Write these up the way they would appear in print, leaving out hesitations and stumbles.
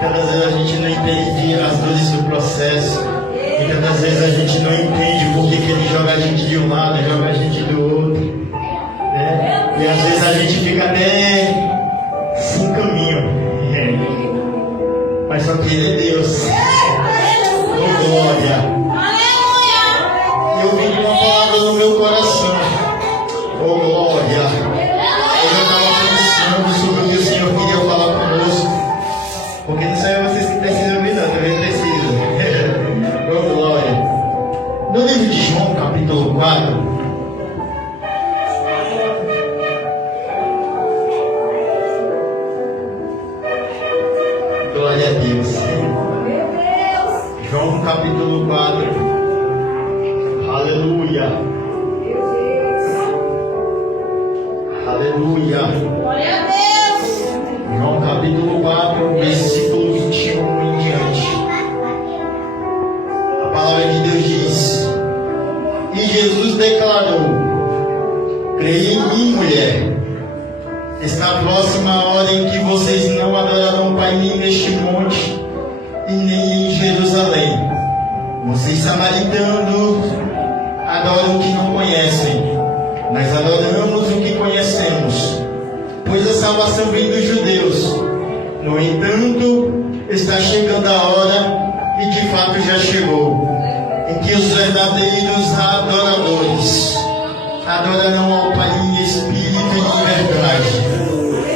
Muitas das vezes a gente não entende as dores do processo. Muitas das vezes a gente não entende por que ele joga a gente de um lado e joga a gente do outro. Né? E às vezes a gente fica até sem caminho. Mas só que ele é Deus. Oh, glória. E eu vi uma palavra no meu coração. Oh, glória. Eu já estava pensando sobre o que o Senhor queria falar conosco. Porque não são vocês que precisam ouvir, não. Também precisam. Oh, glória. No livro de João, capítulo 4. Glória a Deus. João capítulo 4. Aleluia. Aleluia. Glória a Deus. João capítulo 4, versículo 21 em diante. A palavra de Deus diz: E Jesus declarou: Creia em mim, mulher. Está próxima a hora em que vocês não adorarão o Pai nem neste monte e nem em Jerusalém. Vocês samaritanos adoram o que não conhecem. Nós adoramos o que conhecemos, pois a salvação vem dos judeus. No entanto, está chegando a hora, e de fato já chegou, em que os verdadeiros adoradores adorarão ao Pai em espírito e em verdade.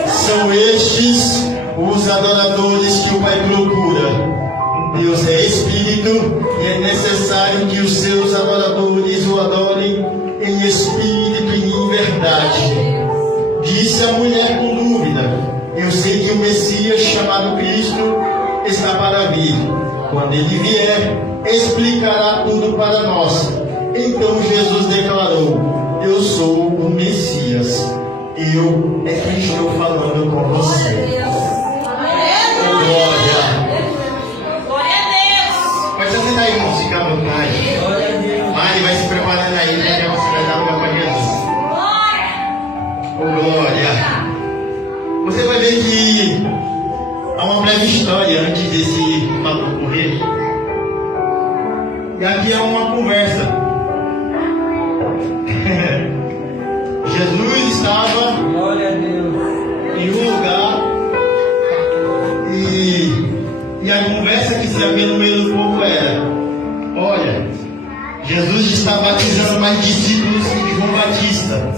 São estes os adoradores que o Pai procura. Deus é espírito e é necessário que os seus adoradores o adorem em espírito e em verdade. Disse a mulher com dúvida: Eu sei que o Messias, chamado Cristo, está para vir. Quando ele vier, explicará tudo para nós. Então Jesus declarou: Eu sou o Messias. Eu é quem estou falando com você. Glória. Glória a Deus. Pode se sentar aí, irmão, fica à vontade. Mari vai se preparando aí para você vai dar lugar para Jesus. Glória. Você vai ver que há uma breve história antes desse fato ocorrer. E aqui há uma conversa. Jesus estava em um lugar e a conversa que se havia no meio do povo era: olha, Jesus está batizando mais discípulos que João Batista.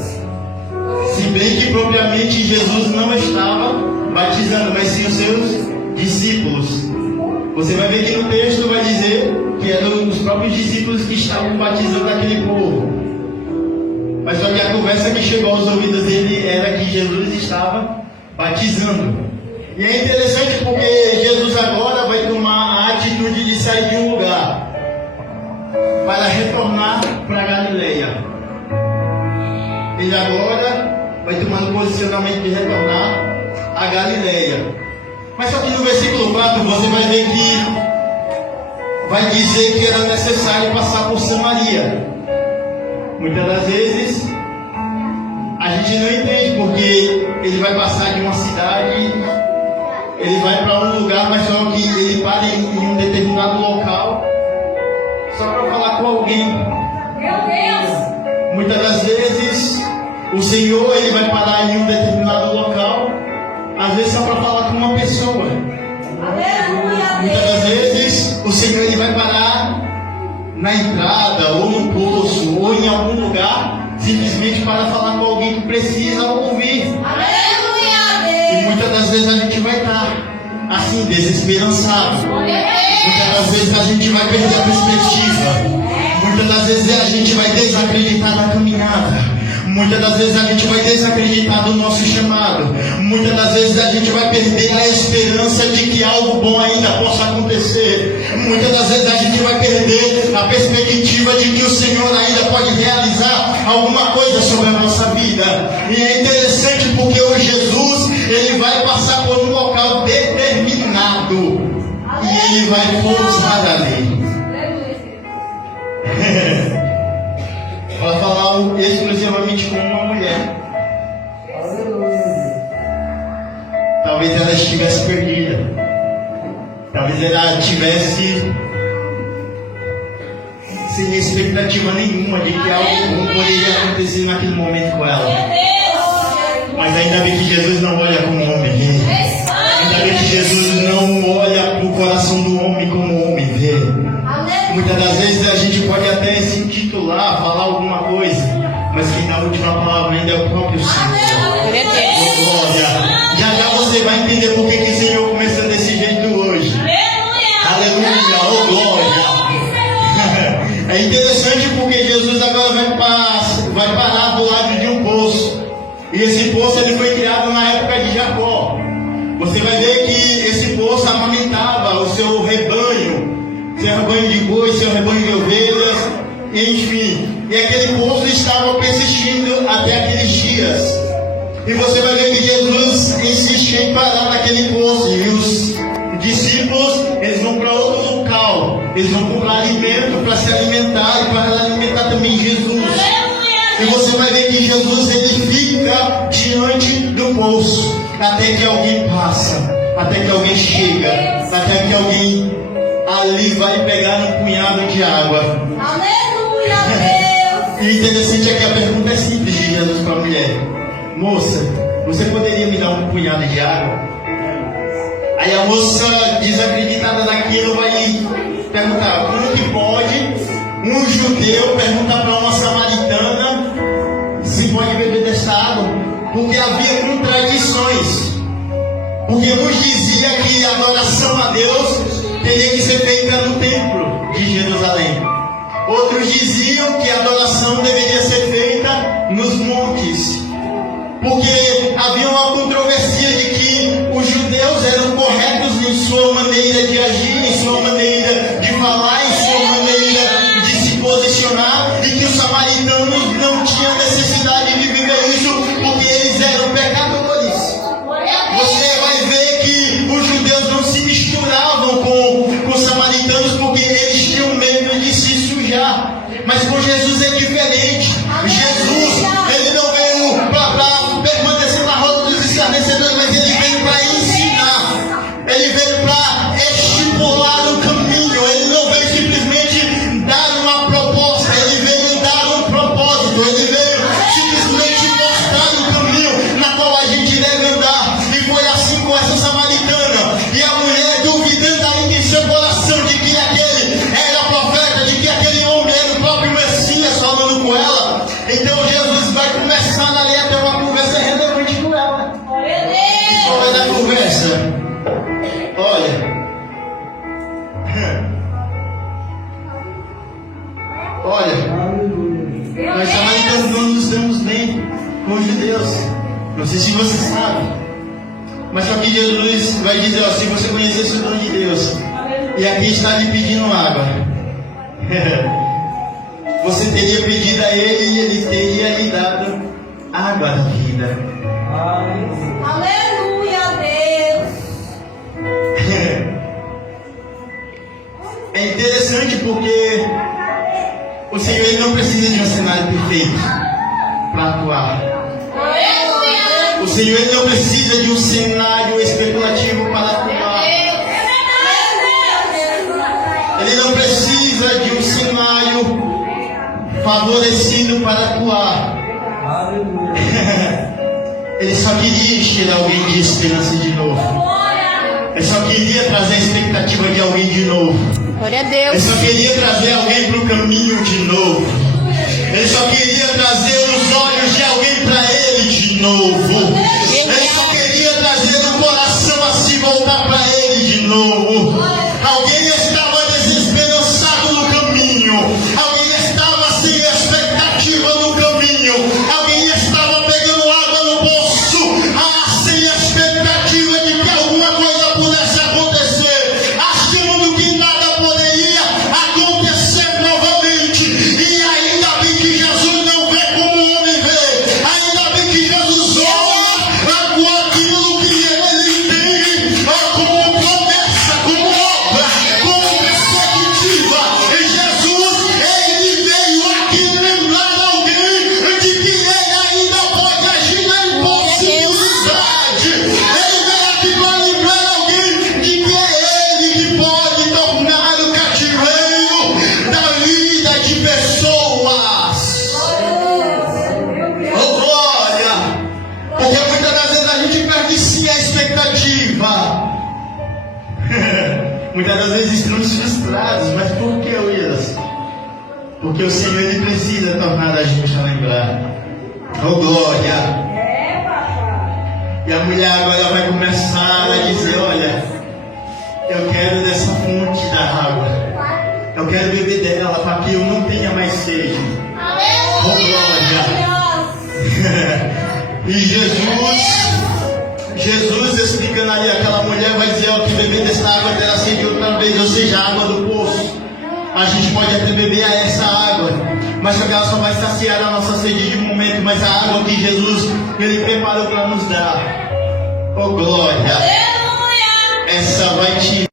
Se bem que propriamente Jesus não estava batizando, mas sim os seus discípulos. Você vai ver que no texto vai dizer que eram os próprios discípulos que estavam batizando aquele povo. Mas só que a conversa que chegou aos ouvidos dele era que Jesus estava batizando. E é interessante porque Jesus agora vai tomar a atitude de sair de um lugar para retornar para Galileia. Ele agora vai tomar o posicionamento de retornar a Galileia. Mas só que no versículo 4 você vai ver que vai dizer que era necessário passar por Samaria. Muitas das vezes a gente não entende porque ele vai passar de uma cidade, ele vai para um lugar, mas só que ele para em um determinado local só para falar com alguém. Meu Deus. Muitas das vezes o Senhor ele vai parar em um determinado local, às vezes só para falar com uma pessoa. Muitas das vezes o Senhor ele vai parar na entrada, ou no poço, ou em algum lugar, simplesmente para falar com alguém que precisa ouvir. E muitas das vezes a gente vai estar assim, desesperançado. Muitas das vezes a gente vai perder a perspectiva. Muitas das vezes a gente vai desacreditar na caminhada. Muitas das vezes a gente vai desacreditar do nosso chamado. Muitas das vezes a gente vai perder a esperança de que algo bom ainda possa acontecer. Muitas das vezes a gente vai perder a perspectiva de que o Senhor ainda pode realizar alguma coisa sobre a nossa vida. E é interessante porque o Jesus, ele vai passar por um local determinado. E ele vai pousar ali. Para falar exclusivamente com uma mulher. Talvez ela estivesse perdida. Talvez ela tivesse sem expectativa nenhuma de que algo bom poderia acontecer naquele momento com ela. Mas ainda bem que Jesus não olha como homem vê. Ainda bem que Jesus não olha para o coração do homem como o homem vê. Muitas das vezes a gente pode até se intitular, falar alguma coisa, mas quem dá a última palavra ainda é o próprio Senhor. Glória. Já você vai entender por que o Senhor começa desse jeito hoje. Aleluia, oh glória. É interessante porque Jesus agora vai parar do lado de um poço. E esse poço ele foi criado na época de Jacó. Você vai ver que esse poço amamentava o seu rebanho de bois, seu rebanho de ovelhas, enfim. E aquele poço estava persistindo até aqueles dias. E você vai ver que Jesus insiste em parar naquele poço. E os discípulos, eles vão para outro local. Eles vão comprar alimento para se alimentar e para alimentar também Jesus. E você vai ver que Jesus ele fica diante do poço até que alguém passa, até que alguém chega, até que alguém ali vai pegar um punhado de água. Aleluia, Deus. E interessante é que a pergunta é simples de Jesus para a mulher: moça, você poderia me dar um punhado de água? Aí a moça, desacreditada naquilo, vai perguntar: como que pode um judeu perguntar para uma samaritana se pode beber dessa água? Porque havia contradições. Porque uns diziam que a adoração a Deus teria que ser feita no templo de Jerusalém. Outros diziam que a adoração deveria ser feita nos montes. Porque havia uma controvérsia de que os judeus eram corretos em sua maneira de agir, em sua maneira de falar, em sua maneira de se posicionar, e que os samaritanos não tinham necessidade de viver isso porque eles eram pecadores. Você vai ver que os judeus não se misturavam com os samaritanos porque eles tinham medo de se sujar. Mas com Jesus é diferente. Jesus, ele não veio para permanecer na roda dos escarnecedores, mas ele veio para ensinar. Ele veio para estipular o caminho. Ele não veio simplesmente dar uma proposta, ele veio dar um propósito. Ele veio simplesmente mostrar o caminho na qual a gente deve andar. E foi assim com essa samaritana. E a mulher duvidando ainda em seu coração de que aquele era profeta, de que aquele homem era o próprio Messias falando com ela. Então Jesus vai começar ali a ter uma conversa relevante com ela. E qual é da conversa? Olha. Olha. Nós samaritanos não nos damos bem com os judeus. Não sei se você sabe. Mas só que Jesus vai dizer, ó, se você conhecesse o dom de Deus, e aqui está lhe pedindo água, você teria pedido a ele e ele teria lhe dado água da vida. Aleluia, Deus. É interessante porque o Senhor ele não precisa de um cenário perfeito para atuar. Aleluia. O Senhor ele não precisa de um cenário especulativo para atuar. Ele não precisa de um cenário favorecido para atuar. Ele só queria encher alguém de esperança de novo. Ele só queria trazer a expectativa de alguém de novo. Glória a Ele Deus. só queria trazer alguém para o caminho de novo. Ele só queria trazer os olhos de alguém para ele de novo. Ele só queria trazer o coração a se voltar para ele de novo. Alguém estava desesperançado no caminho. Alguém estava sem expectativa no caminho. Alguém estava pegando água no poço, sem expectativa de que alguma coisa pudesse acontecer, achando que nada poderia acontecer novamente. E ainda bem que Jesus não vê como o homem vê. Ainda bem que Jesus olha aquilo que ele tem como promessa, como Muitas das vezes estamos frustrados, mas por que, Willis? Porque o Senhor ele precisa tornar a gente a lembrar. Oh glória! É, papai. E a mulher agora vai começar a dizer: olha, eu quero dessa fonte da água, eu quero beber dela para que eu não tenha mais sede. Oh glória! E Jesus explicando ali, aquela mulher vai dizer: ó, que beber dessa água terá sede outra vez, ou seja, a água do poço. A gente pode até beber essa água, mas só que ela só vai saciar a nossa sede de momento. Mas a água que Jesus ele preparou para nos dar, oh glória, essa vai te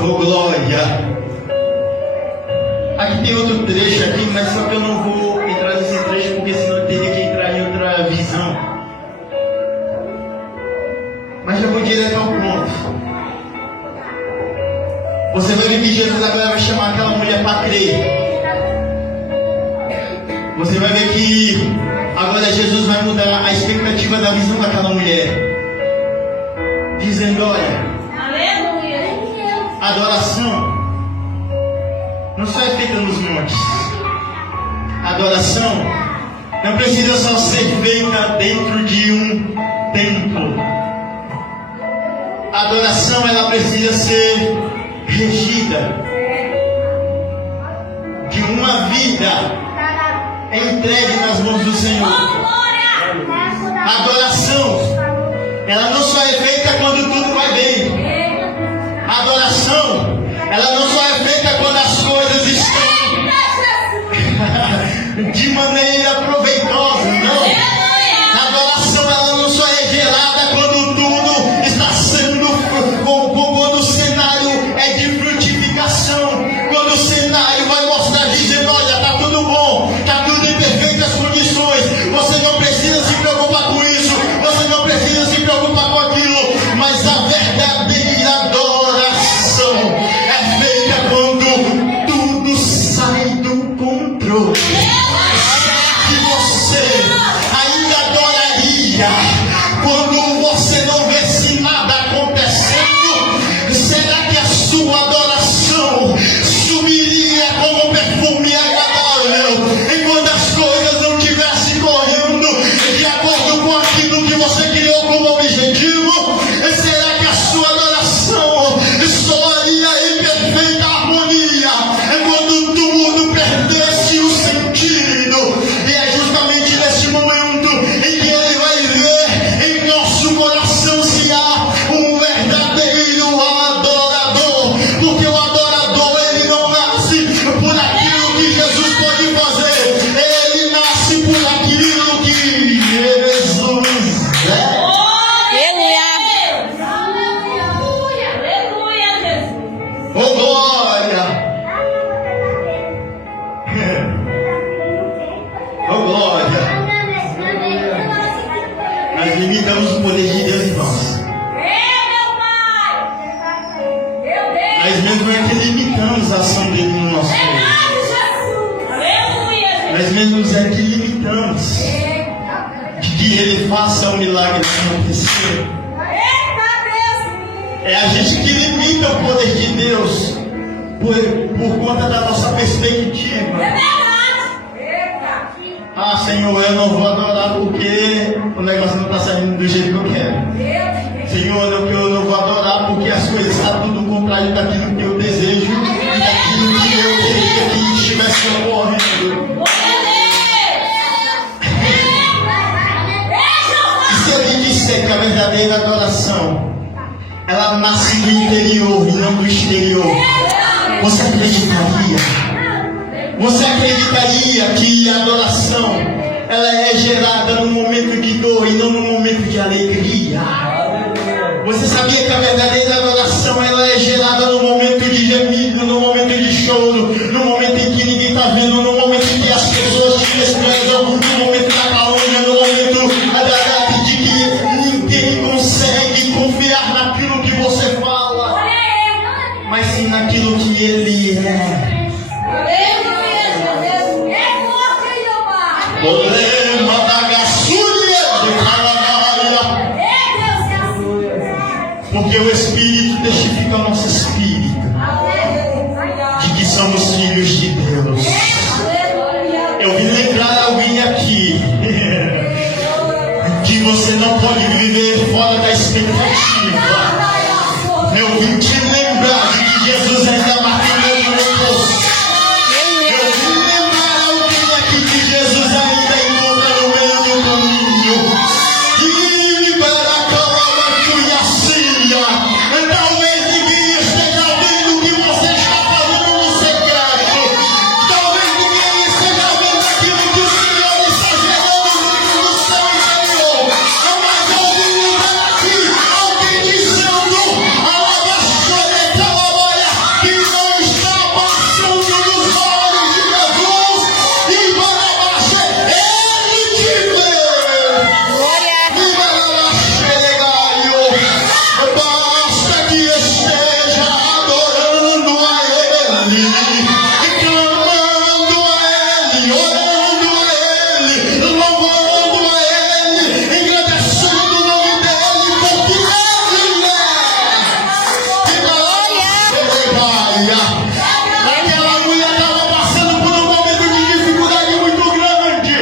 oh glória. Aqui tem outro trecho aqui, mas só que eu não vou entrar nesse trecho porque senão eu teria que entrar em outra visão. Mas eu vou direto ao ponto. Você vai ver que Jesus agora vai chamar aquela mulher para crer. Você vai ver que agora Jesus vai mudar a expectativa da visão daquela mulher, dizendo: olha, adoração não só é feita nos montes. Adoração não precisa só ser feita dentro de um templo. A adoração ela precisa ser regida de uma vida entregue nas mãos do Senhor. A adoração ela não só é feita quando tudo vai bem. A adoração ela não só é feita quando as coisas estão de maneira proveitosa, não. A adoração ela não só é gerada quando tudo está sendo, quando o cenário é de frutificação, quando o cenário vai mostrar dizendo: olha, está tudo bom, está tudo em perfeitas condições, você não precisa se preocupar com isso, você não precisa se preocupar com aquilo. Mas a verdadeira adoração é feita quando tudo sai do controle. Que você ainda adoraria quando você não vê se nada acontecendo? Será que a sua adoração subiria como perfume agradável enquanto as coisas não estivessem correndo de acordo com aquilo que você criou como objetivo? Será que a sua adoração soaria em perfeita harmonia quando tudo perdesse o sentido? E é justamente nesse momento em que ele vai ver em nosso coração se há um verdadeiro adorador. Porque o adorador ele não nasce por aquilo que Jesus pode fazer, ele nasce por aquilo que Jesus é. Oh glória! Oh glória! Nós limitamos o poder de Deus, irmãos. Nós mesmos é que limitamos a ação dele no nosso meio. Nós mesmos é que limitamos de que ele faça o milagre acontecer. É a gente que limita o poder de Deus por conta da nossa perspectiva. Ah, Senhor, eu não vou adorar porque o negócio não está saindo do jeito que eu quero. Senhor, eu não vou adorar porque as coisas estão tudo contrário daquilo que eu desejo e daquilo que eu queria que estivesse ocorrendo. E se eu lhe disser que a verdadeira adoração ela nasce do interior e não do exterior, você acreditaria? Você acreditaria que a adoração ela é gerada no momento de dor e não no momento de alegria? Você sabia que a verdadeira adoração ela é gerada no momento de gemido, no momento de choro, no momento em que ninguém está vendo, no momento em que as pessoas te desprezam, no momento da calúnia, no momento de que ninguém consegue confiar naquilo que você fala, mas sim naquilo que ele é. Problema da gasolina de Caravaggio. Porque o Espírito testifica ao nosso espírito de que somos filhos de Deus. Eu vim lembrar alguém aqui que você não pode viver fora da expectativa. Eu vim te lembrar de que Jesus ainda martelou no poço. Eu vim lembrar alguém aqui que Jesus ainda encontra no meio do caminho. E para a calma e a síria, talvez ninguém esteja vendo o que você está fazendo no secreto. Talvez ninguém esteja vendo aquilo que o Senhor está gerando dentro do seu interior. Mas eu vim lembrar aqui alguém dizendo: que não está passando nos olhos de Jesus, e para baixo Ele te vê. E para baixo basta que esteja adorando a Ele, clamando a Ele, orando a Ele, louvando a Ele, engrandecendo o nome dEle, porque Ele é. Aquela mulher estava passando por um momento de dificuldade muito grande.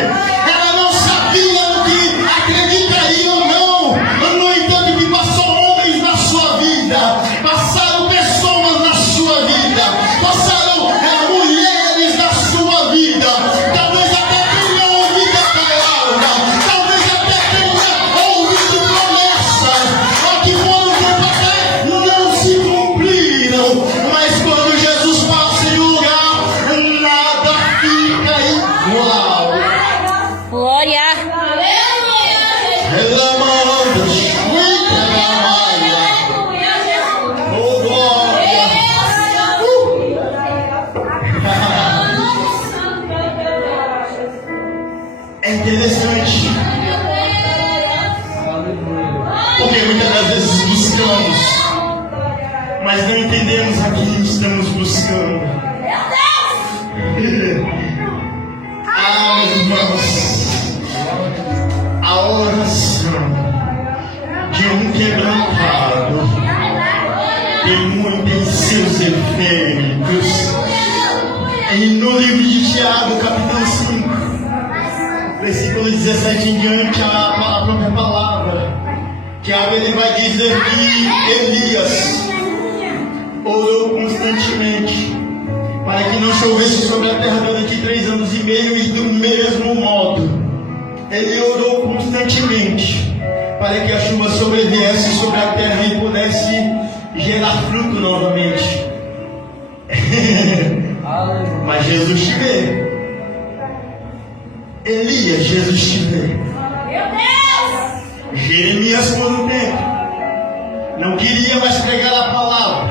Ela não sabia no que acreditaria ou não. No entanto, que passou homens na sua vida, passaram pessoas na sua vida, passaram mulheres na sua vida. Talvez até tenha ouvido a palavra, talvez até tenha ouvido promessas que foram feitas até não se cumpriram. Mas quando Jesus passa em um lugar, nada fica igual. Glória. Ela manda, chuta na malha. Oh, glória. É interessante, porque muitas das vezes buscamos, mas não entendemos a quem estamos buscando. Meus irmãos, a oração de um quebrantado tem seus efeitos. E no livro de Tiago, capítulo 5, versículo 17 em diante, a própria palavra, Tiago ele vai dizer que Elias orou constantemente para que não chovesse sobre a terra durante 3 anos e meio, e do mesmo modo ele orou constantemente para que a chuva sobreviesse sobre a terra e pudesse gerar fruto novamente. Mas Jesus te vê. Elias, Jesus te vê. Jeremias, por um tempo, não queria mais pregar a palavra.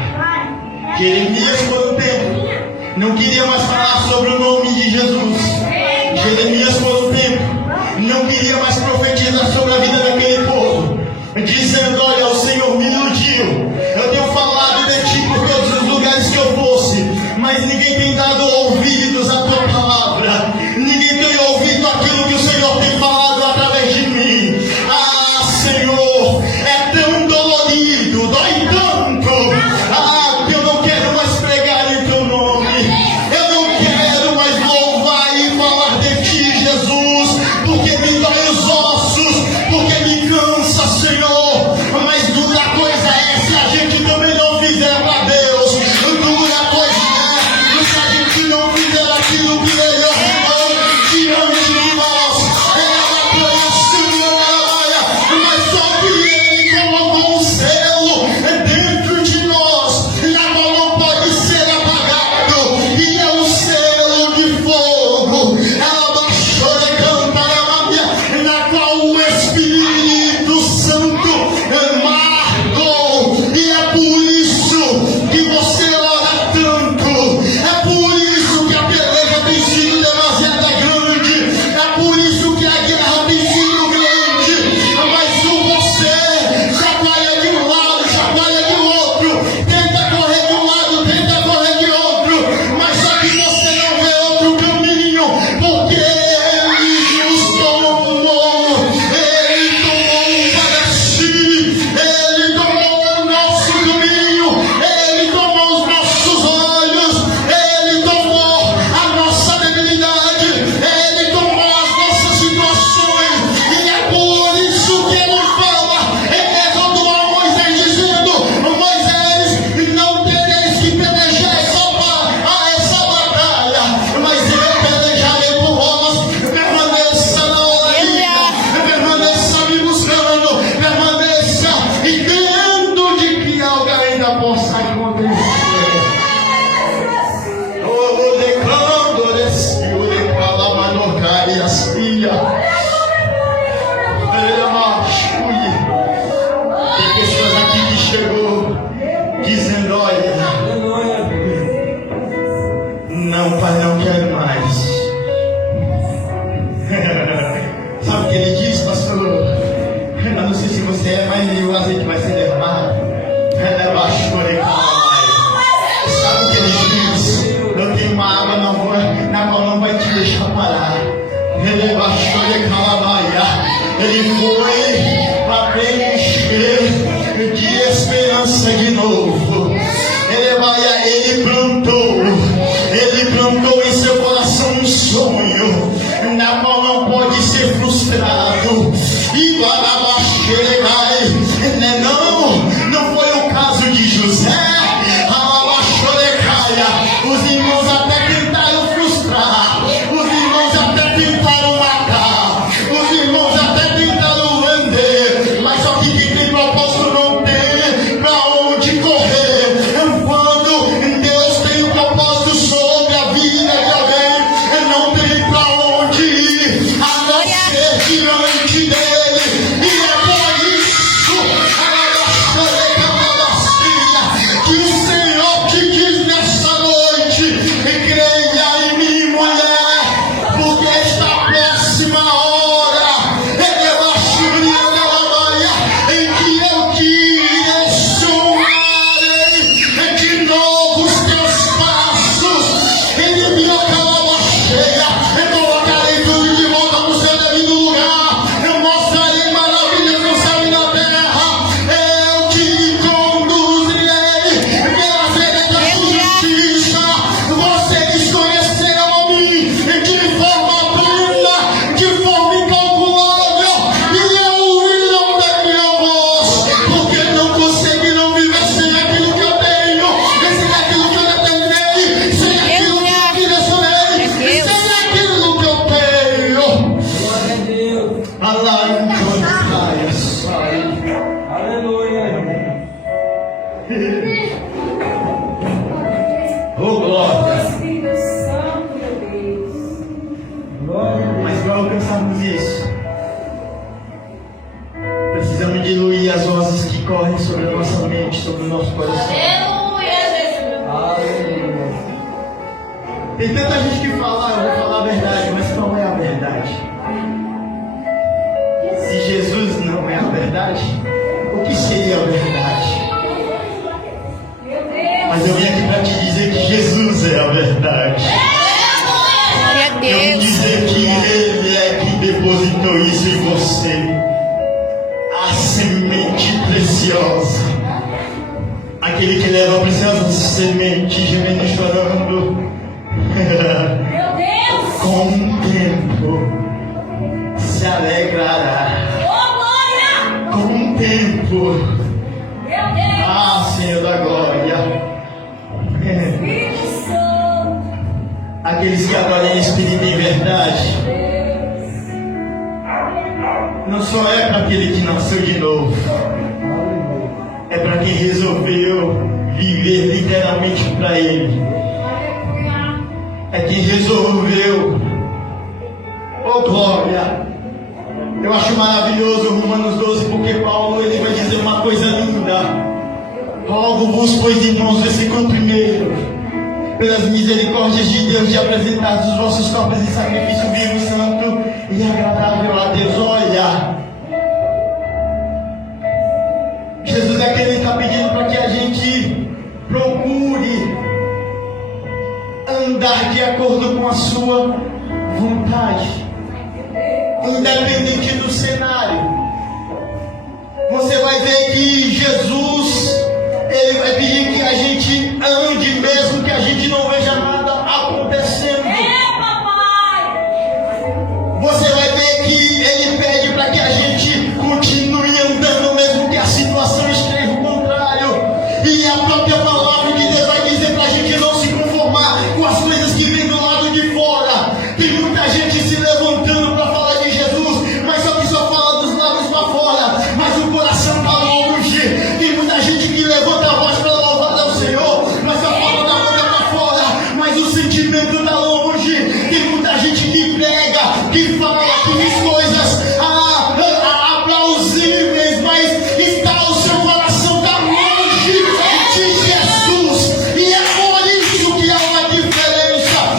Jeremias, por um tempo, não queria mais falar sobre o nome de Jesus. Jeremias, por um tempo, não queria mais profetizar sobre a vida daquele povo, dizendo: olha, o Senhor me iludiu. Eu tenho falado de ti por todos os lugares que eu fosse, mas ninguém tem dado ouvidos à tua palavra. Ninguém tem ouvido aquilo que o Senhor tem falado através de mim. Senhor, é tão dolorido, dói tanto, que eu não quero mais pregar em teu nome. Eu não quero mais louvar e falar de ti, Jesus, porque me dói os ossos, porque me cansa, Senhor. Mas do Ele foi para preencher de esperança de novo. Ele plantou em seu coração um sonho, na qual não pode ser frustrado. E não foi o caso de José. Os irmãos até tentaram frustrar, os irmãos até tentaram matar, os irmãos até tentaram vender, mas só que quem tem propósito não tem para onde correr. Quando Deus tem um propósito sobre a vida de alguém, não tem para onde ir, a não ser diante dele. E é por isso que o Senhor te diz nessa noite: creia em mim, mulher, porque está próxima a hora. Em que eu te direcionarei de novo os teus passos. Ele me acalma cheia, colocarei tudo de volta no seu devido lugar. Eu mostrarei maravilhas no céu e na terra. Eu te conduzirei pelas veredas da justiça. Vocês conheceram a mim de forma plena, de forma incalculável, e eu não tenho a voz, porque não conseguiram viver sem aquilo que eu tenho, sem aquilo que eu determinei, sem aquilo que eu direcionei, sem aquilo que eu tenho. Glória a Deus. Alá em Jonas, Aleluia. oh glória. Espírito Santo de Deus. Glória a Deus. Mas para alcançarmos isso, precisamos diluir as vozes que correm sobre a nossa mente, sobre o nosso coração. Aleluia, Jesus. Aleluia. Tem tanta gente que fala: eu vou falar a verdade, mas não é a verdade. Se Jesus não é a verdade, o que seria a verdade? Meu Deus. Mas eu vim aqui para te dizer que Jesus é a verdade. Glória a Eu vim Deus. dizer que Ele é quem depositou isso em você. A semente preciosa. Aquele que leva a preciosa semente, gemendo e chorando. Meu Deus. Com o tempo se alegrará. Oh, glória. Com o tempo, Meu Deus. ah, Senhor da glória. Espírito Santo. Aqueles que adoram em espírito e em verdade, não só é para aquele que nasceu de novo, é para quem resolveu viver literalmente para Ele. É quem resolveu. Oh glória! Eu acho maravilhoso Romanos 12, porque Paulo ele vai dizer uma coisa linda. Rogo-vos, pois irmãos, versículo 1, pelas misericórdias de Deus, de apresentar os vossos corpos em sacrifício vivo, santo e agradável a Deus. Olha, Jesus é quem está pedindo para que a gente procure andar de acordo com a sua vontade, independente do cenário. Você vai ver que Jesus, Ele vai pedir que a gente ande mesmo que a gente não veja nada acontecendo. Você vai ver que Ele pede para que a gente continue andando mesmo que a situação esteja o contrário. E a própria palavra de Deus vai dizer para a gente não se conformar com as coisas que vêm do lado de fora. Tem muita gente se levantando para falar de Jesus, mas só que só fala dos lábios para fora, mas o coração está longe. Tem muita gente que levanta a voz para louvar ao Senhor, mas só fala da boca para fora, mas o sentimento está longe. Tem muita gente que prega, que fala, que diz coisas aplausíveis, mas está o seu coração está longe de Jesus. E é por isso que há uma diferença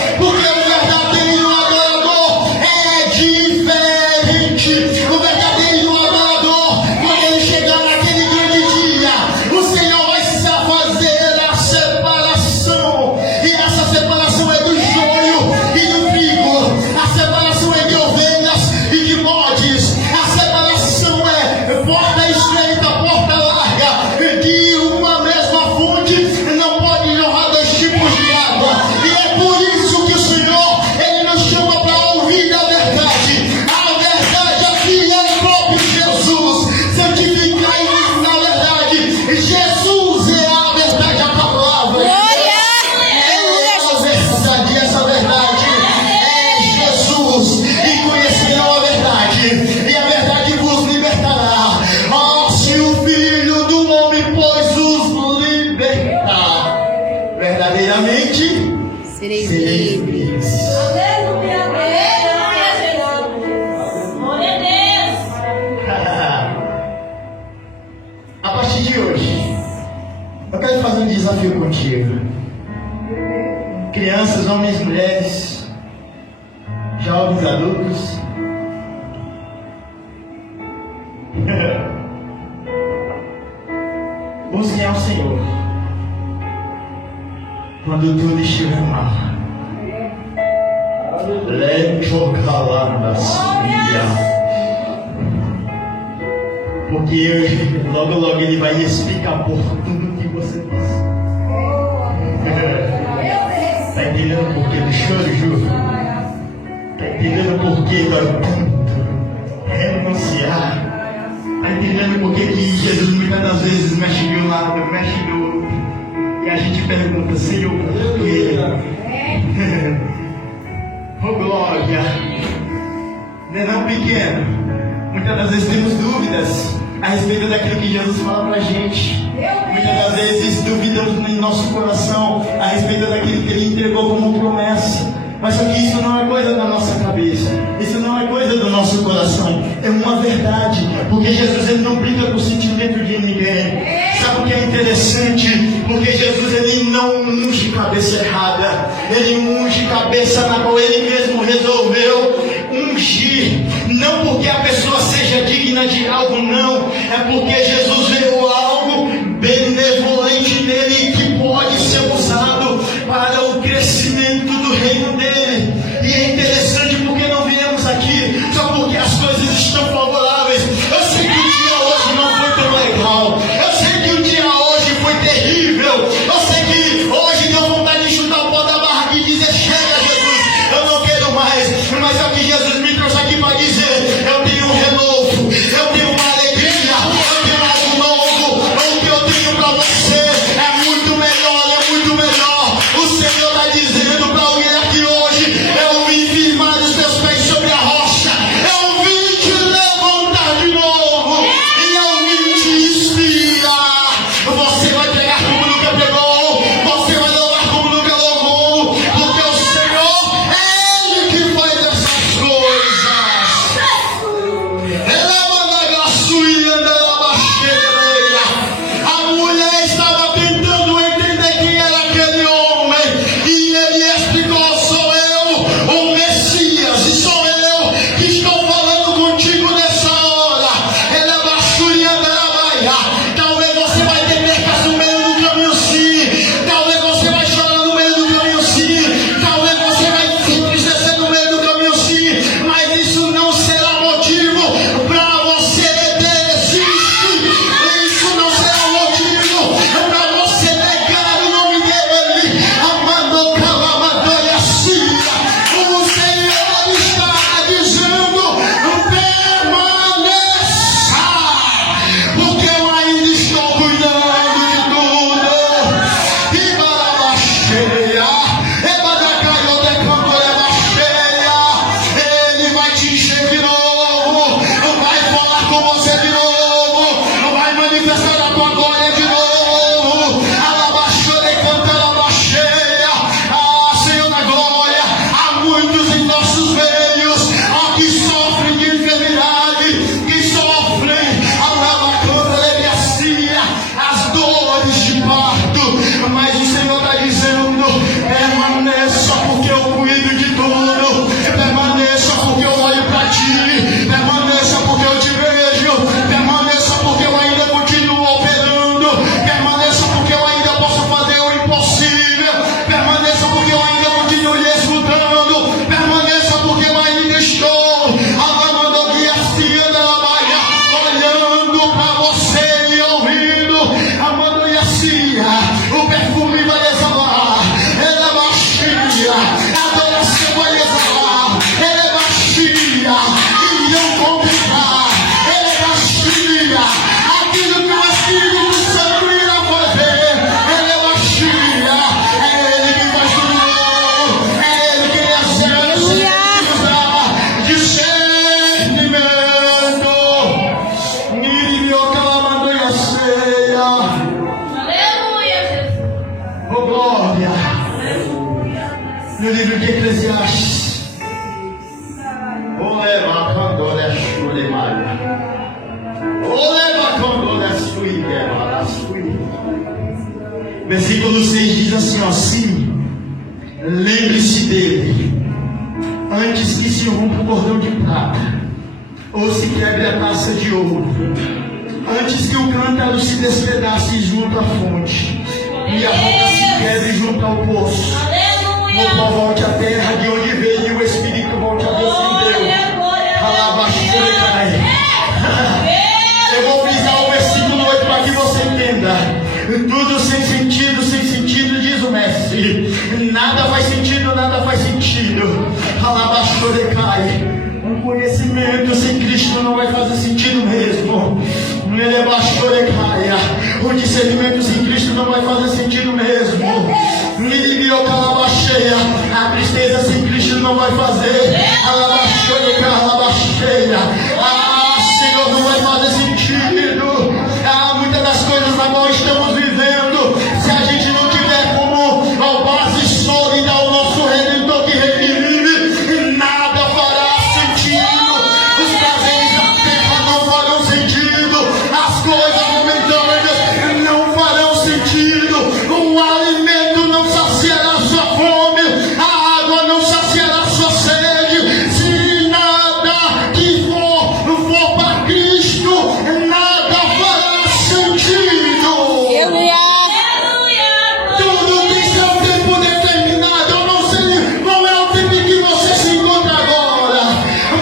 vós os libertar, verdadeiramente Sereis sereis livres. livres. Aleluia, Jesus. Glória a Deus. A partir de hoje, eu quero fazer um desafio contigo. Crianças, homens, mulheres, jovens, adultos. Busquem ao Senhor quando tudo estiver mal. Porque logo Ele vai explicar por tudo que você passou. Está entendendo o porquê do choro, Ju? Está entendendo o porquê do tanto renunciar? Está entendendo por que Jesus muitas das vezes mexe de um lado, mexe do outro? E a gente pergunta, Senhor, por quê? Oh glória! Não é não, pequeno? Muitas das vezes temos dúvidas a respeito daquilo que Jesus fala pra gente. Muitas das vezes duvidamos em nosso coração a respeito daquilo que Ele entregou como promessa. Mas só que isso não é coisa da nossa cabeça, isso não é coisa do nosso coração, é uma verdade, porque Jesus Ele não brinca com o sentimento de ninguém. Sabe o que é interessante? Porque Jesus Ele não unge cabeça errada, Ele unge cabeça na qual Ele mesmo resolveu ungir, não porque a pessoa seja digna de algo, não, é porque Jesus viu algo benevolente nele que pode ser usado para o crescimento do reino dele. E é interessante porque não viemos aqui só porque as coisas estão favoráveis. Eu sei que o dia hoje não foi tão legal, eu sei que o dia hoje foi terrível, eu sei que hoje deu vontade de chutar o pó da barraca e dizer: chega, Jesus, eu não quero mais. Mas é o que Jesus me trouxe aqui para dizer: eu tenho um renovo, eu tenho uma alegria, eu tenho uma glória. No livro de Eclesiastes. Versículo 6 diz assim, ó: sim, lembre-se dele, antes que se rompa o cordão de prata, ou se quebre a taça de ouro, antes que o cântaro se despedace junto à fonte, e a roca se quebre junto ao poço, o pó volte à terra de onde veio, e o Espírito volte a descender. Eu vou frisar o versículo 8 para que você entenda. Tudo sem sentido, diz o mestre. Nada faz sentido, nada faz sentido. Um conhecimento sem Cristo não vai fazer sentido mesmo. O discernimento sem Cristo não vai fazer sentido mesmo. A tristeza sem Cristo não vai fazer. Ah, Senhor, não vai fazer sentido. Muitas das coisas na qual estamos vivendo, se a gente não tiver como a base sólida o nosso Redentor que revive, nada fará sentido. Os prazeres da terra não farão sentido, as coisas momentâneas não farão sentido, o alimento não saciará sua fome, a água não saciará sua sede. Se nada que for para Cristo, nada fará sentido. Tudo tem seu tempo determinado. Eu não sei qual é o tempo em que você se encontra agora,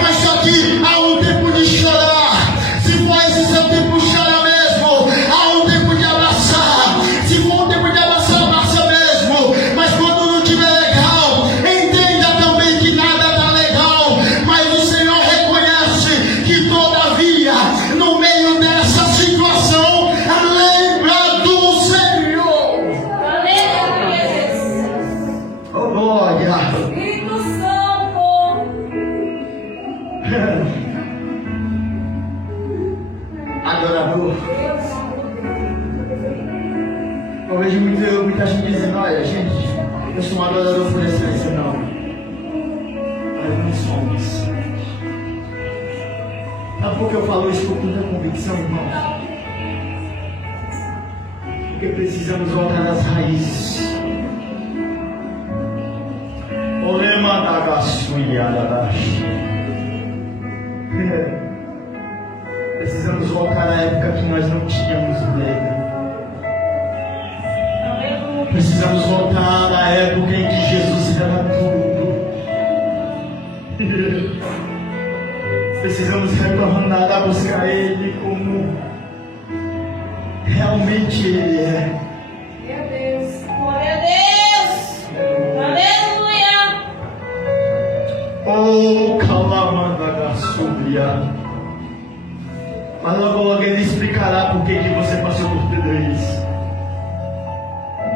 mas só que há um tempo de chorar. Se for esse seu tempo, chora mesmo. Há um tempo de abraçar. Se for um tempo de abraçar, abraça mesmo. Mas quando não estiver legal, entenda também que nada está legal. Mas o Senhor reconhece que todavia, no meio dessa situação, lembra do Senhor. Oh glória. Espírito Santo. Adorador. Eu vejo muita gente dizendo: olha, gente, eu sou um adorador por excelência. Não, nós não somos. Sabe por que eu falo isso com muita convicção, irmão? Porque precisamos voltar às raízes. Precisamos voltar à época que nós não tínhamos medo. Precisamos voltar à época em que Jesus era tudo. Precisamos retornar a buscar Ele como realmente Ele é. Meu Deus. Glória a Deus. Aleluia. Oh, Calamandagassubia. Mas logo Ele explicará por que você passou por tudo isso.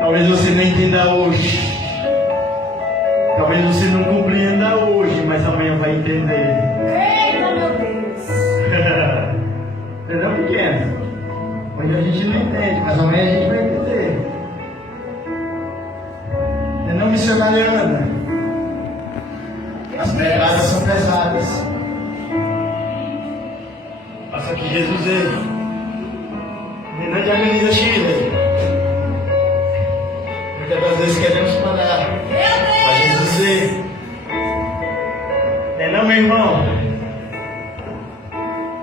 Talvez você não entenda hoje. Talvez você não compreenda hoje, mas amanhã vai entender. Eita, meu Deus. Entendeu, pequeno? Hoje a gente não entende, mas amanhã a gente vai entender. Entendeu, missionária Ana? As pegadas são pesadas. Passa aqui, Jesus veio. Menina de Avenida Chile. Muitas das vezes queremos parar. Mas Jesus veio. Não, meu irmão?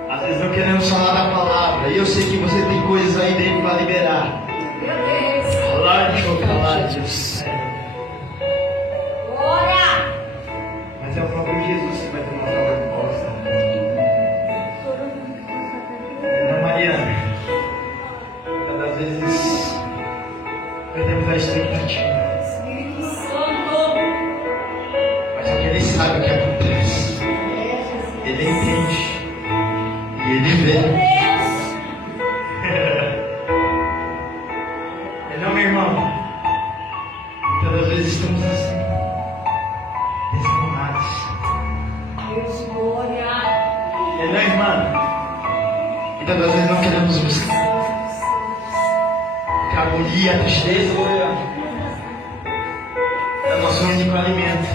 Às vezes não queremos falar a palavra. E eu sei que você tem coisas aí dentro para liberar. Falar de chocolate. Glória. Mas é o próprio Jesus que vai ter uma resposta. Não, Mariana. Muitas vezes perdemos a expectativa. Espírito Santo. Mas só que Ele sabe o que acontece. Ele entende. E Ele vê. Deus. Não, meu irmão. Muitas vezes estamos assim, desanimados. Deus, glória. Não, irmã. Muitas vezes não queremos buscar. Porque a agonia, a tristeza nosso único alimento.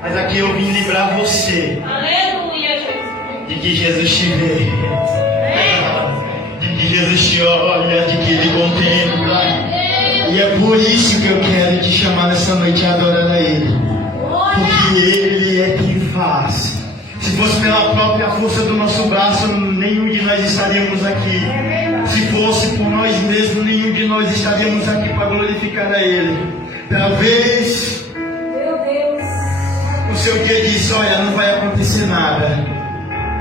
Mas aqui eu vim lembrar você Aleluia, Jesus. de que Jesus te vê, de que Jesus te olha, de que Ele contempla. E é por isso que eu quero te chamar nessa noite adorando a Ele. Porque Ele é quem faz. Se fosse pela própria força do nosso braço, nenhum de nós estaríamos aqui. Se fosse por nós mesmos, nenhum de nós estaríamos aqui para glorificar a Ele. Talvez Meu Deus. o seu dia diz, olha, não vai acontecer nada,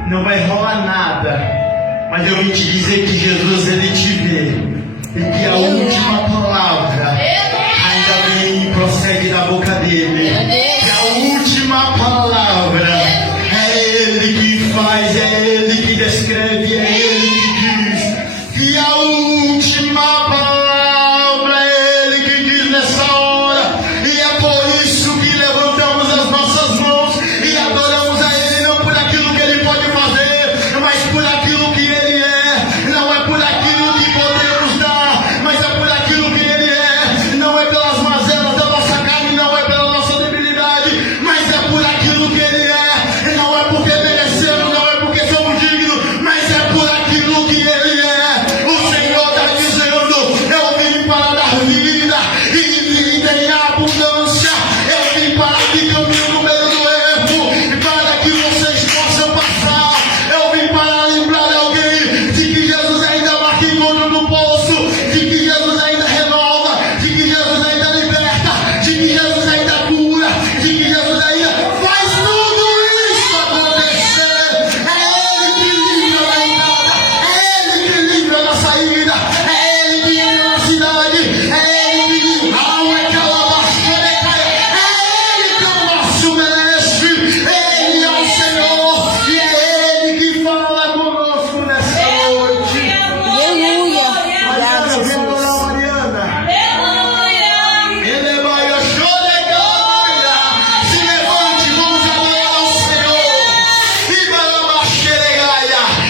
não vai rolar nada. Mas eu vim te dizer que Jesus, Ele te vê. E que a última palavra ainda vem e procede da boca dele. Que a última palavra é Ele que faz, é Ele que descreve, é Ele que diz. Que a última palavra é Ele que diz nessa hora. E é por isso que levantamos as nossas mãos e adoramos a Ele, não por aquilo que Ele pode fazer, mas por aquilo que Ele é. Não é por aquilo que podemos dar, mas é por aquilo que Ele é. Não é pelas mazelas da nossa carne, não é pela nossa debilidade, mas é por aquilo que Ele é. Não é porque merecemos, não é porque somos dignos, mas é por aquilo que Ele é. O Senhor está dizendo, eu vim para dar vida e vida em abundância. Eu vim para que caminho no meio do erro, para que vocês possam passar. Eu vim para lembrar alguém de que Jesus ainda marca encontro no poço, de que Jesus ainda renova, de que Jesus ainda liberta, de que Jesus ainda cura, de que Jesus ainda faz tudo isso acontecer. É Ele que livra da entrada, é Ele que livra da saída, é Ele que entra na cidade, é Ele que livra. É Ele que é o nosso mestre, Ele é o Senhor e é Ele que fala conosco nessa noite. Aleluia. Mariana, vem adorar Mariana. Ele vai chorar, se levante, vamos adorar ao Senhor. E vai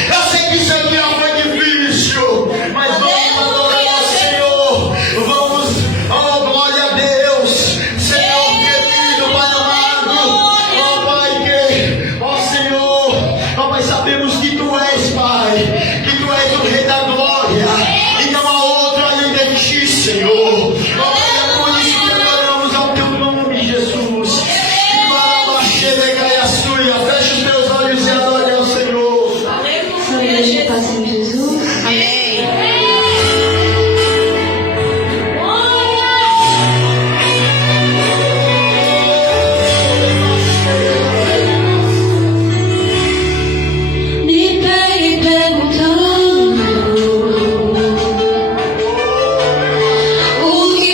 eu sei que isso aqui foi difícil, mas vamos adorar ao Senhor. Vamos, oh glória a Deus, Senhor querido, Pai amado, oh Pai que, oh Senhor, oh Pai, sabemos que Tu és, Pai, que Tu és o Rei da glória, e não há outro além de Ti, Senhor. Oh Pai, é por isso que adoramos ao Teu nome, Jesus. Feche os teus olhos e adore ao Senhor. Aleluia, Jesus. Amém. Me pegue perguntando o que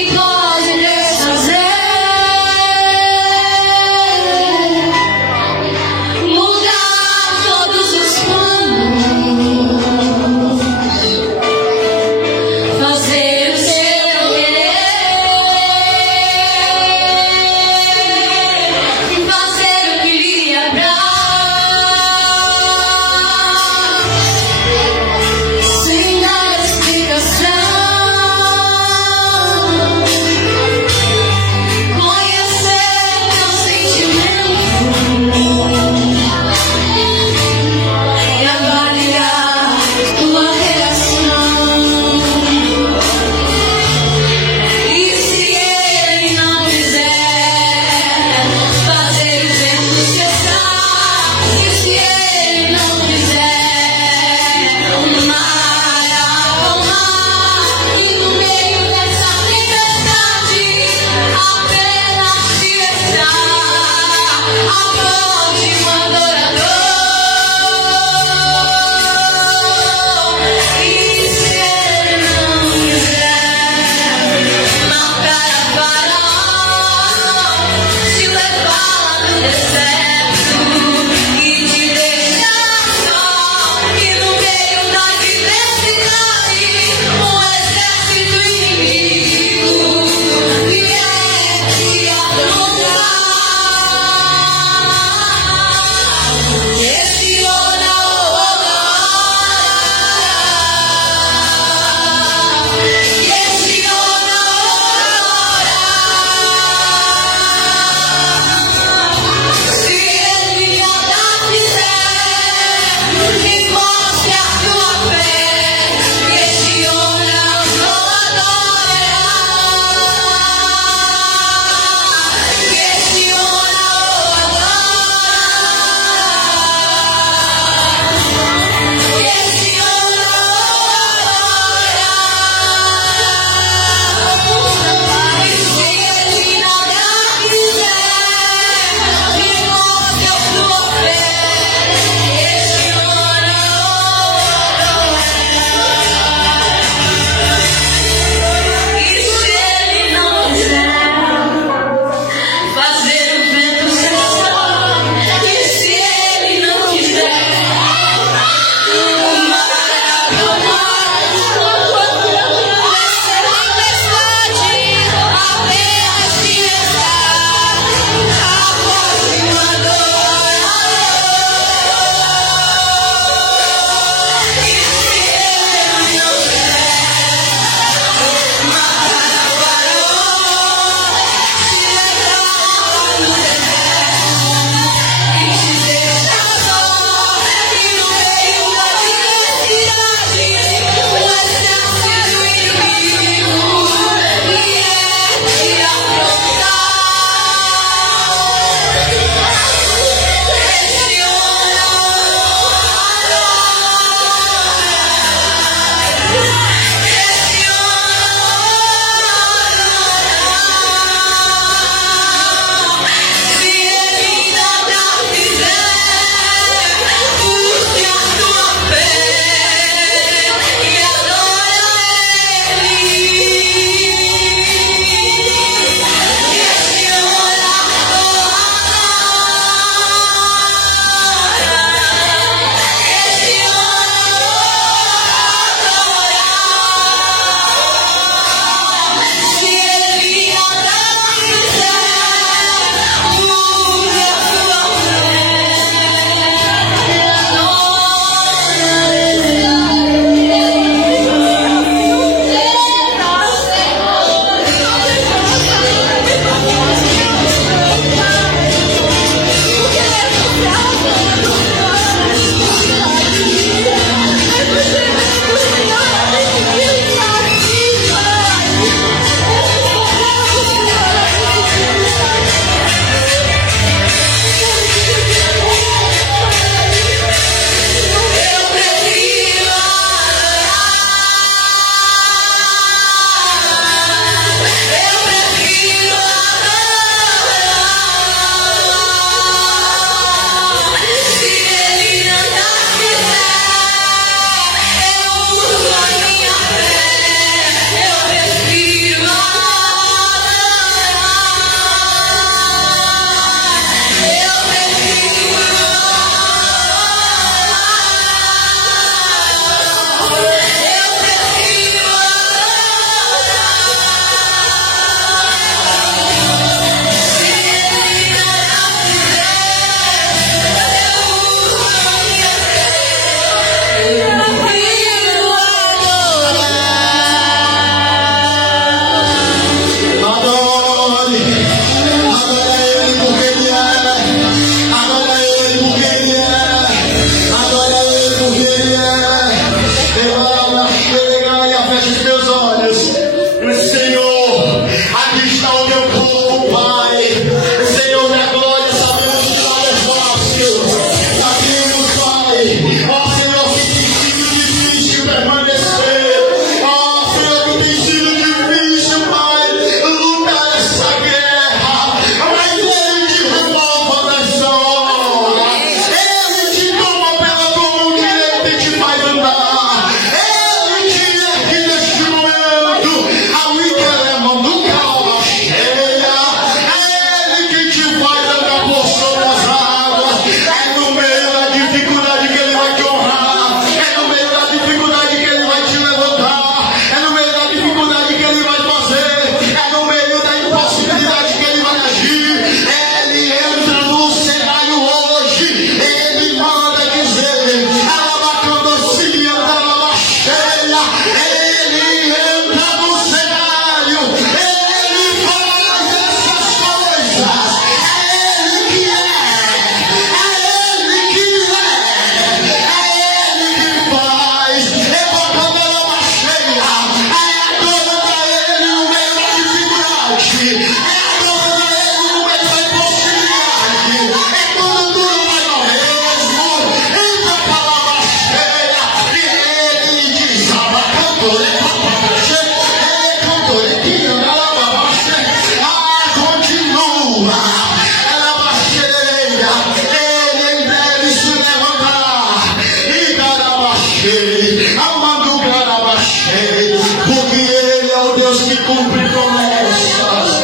que cumpre promessas.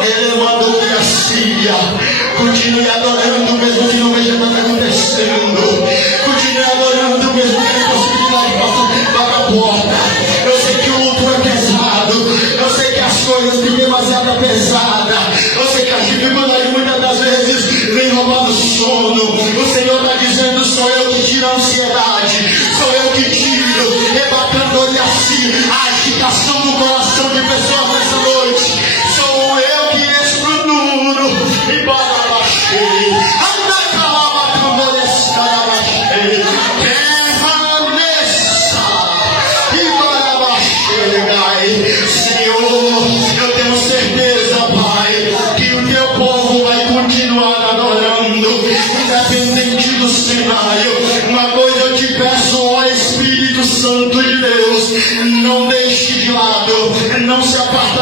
Ele mandou que a Síria continue adorando, mesmo que não veja nada acontecendo. Continue adorando, mesmo que a impossibilidade bata a porta. Eu sei que o luto é pesado. Eu sei que as coisas têm demasiada pesada. Eu sei que a dificuldade muitas das vezes vem roubando sono. O Senhor está dizendo: sou eu que tiro a ansiedade. Sou eu que tiro, rebatando-lhe assim a agitação do coração de pessoas nessa noite. Sou eu que estruturo e barabaxei. Anda calma, quando ele escarabaxei. Permaneça e barabaxei. Senhor, eu tenho certeza, Pai, que o teu povo vai continuar adorando, independente do cenário. Uma coisa eu te peço, ó Espírito Santo de Deus, não deixe de lado, não se aparta